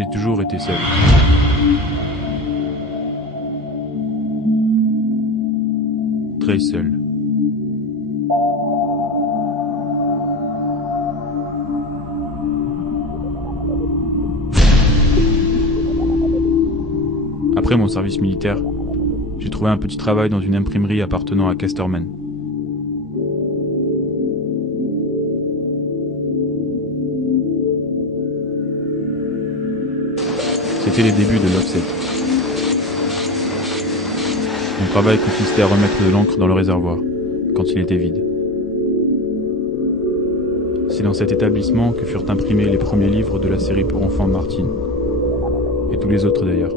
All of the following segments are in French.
J'ai toujours été seul. Très seul. Après mon service militaire, j'ai trouvé un petit travail dans une imprimerie appartenant à Casterman. C'était les débuts de l'offset. Mon travail consistait à remettre de l'encre dans le réservoir, quand il était vide. C'est dans cet établissement que furent imprimés les premiers livres de la série pour enfants Martine, et tous les autres d'ailleurs.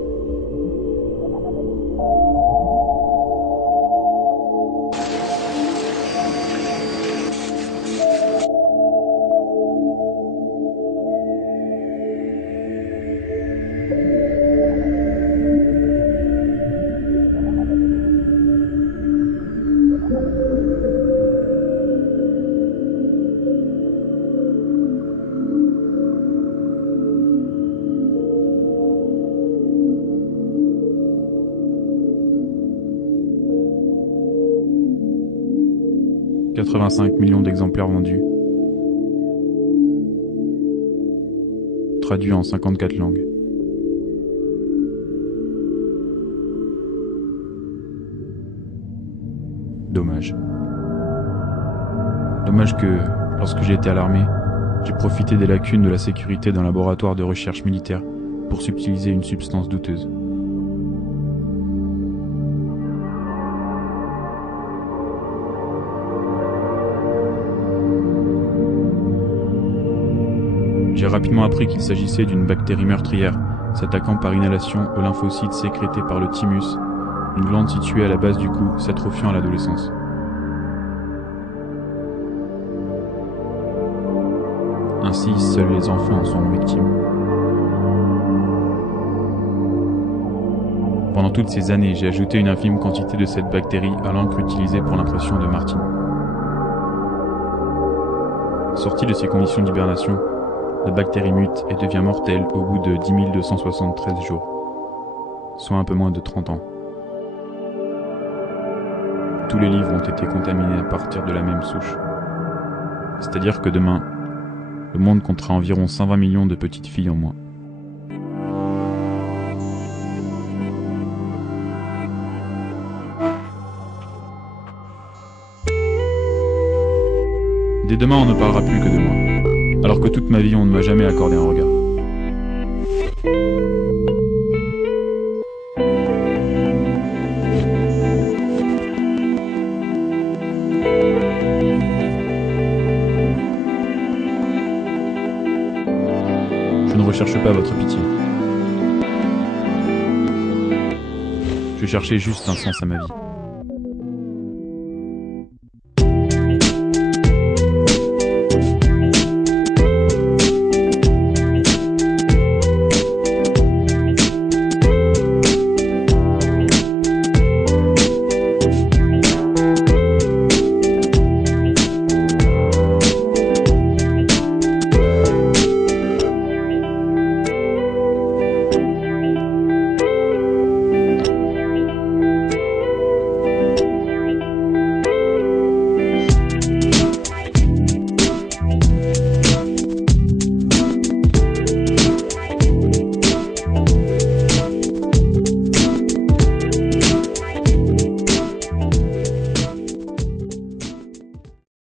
« 85 millions d'exemplaires vendus, traduits en 54 langues. Dommage. Dommage que, lorsque j'ai été à l'armée, j'ai profité des lacunes de la sécurité d'un laboratoire de recherche militaire pour subtiliser une substance douteuse. J'ai rapidement appris qu'il s'agissait d'une bactérie meurtrière, s'attaquant par inhalation aux lymphocytes sécrétés par le thymus, une glande située à la base du cou s'atrophiant à l'adolescence. Ainsi, seuls les enfants en sont victimes. Pendant toutes ces années, j'ai ajouté une infime quantité de cette bactérie à l'encre utilisée pour l'impression de Martine. Sortie de ces conditions d'hibernation, la bactérie mute et devient mortelle au bout de 10 273 jours, soit un peu moins de 30 ans. Tous les livres ont été contaminés à partir de la même souche. C'est-à-dire que demain, le monde comptera environ 120 millions de petites filles en moins. Dès demain, on ne parlera plus que de moi. Alors que toute ma vie, on ne m'a jamais accordé un regard. Je ne recherche pas votre pitié. Je cherchais juste un sens à ma vie.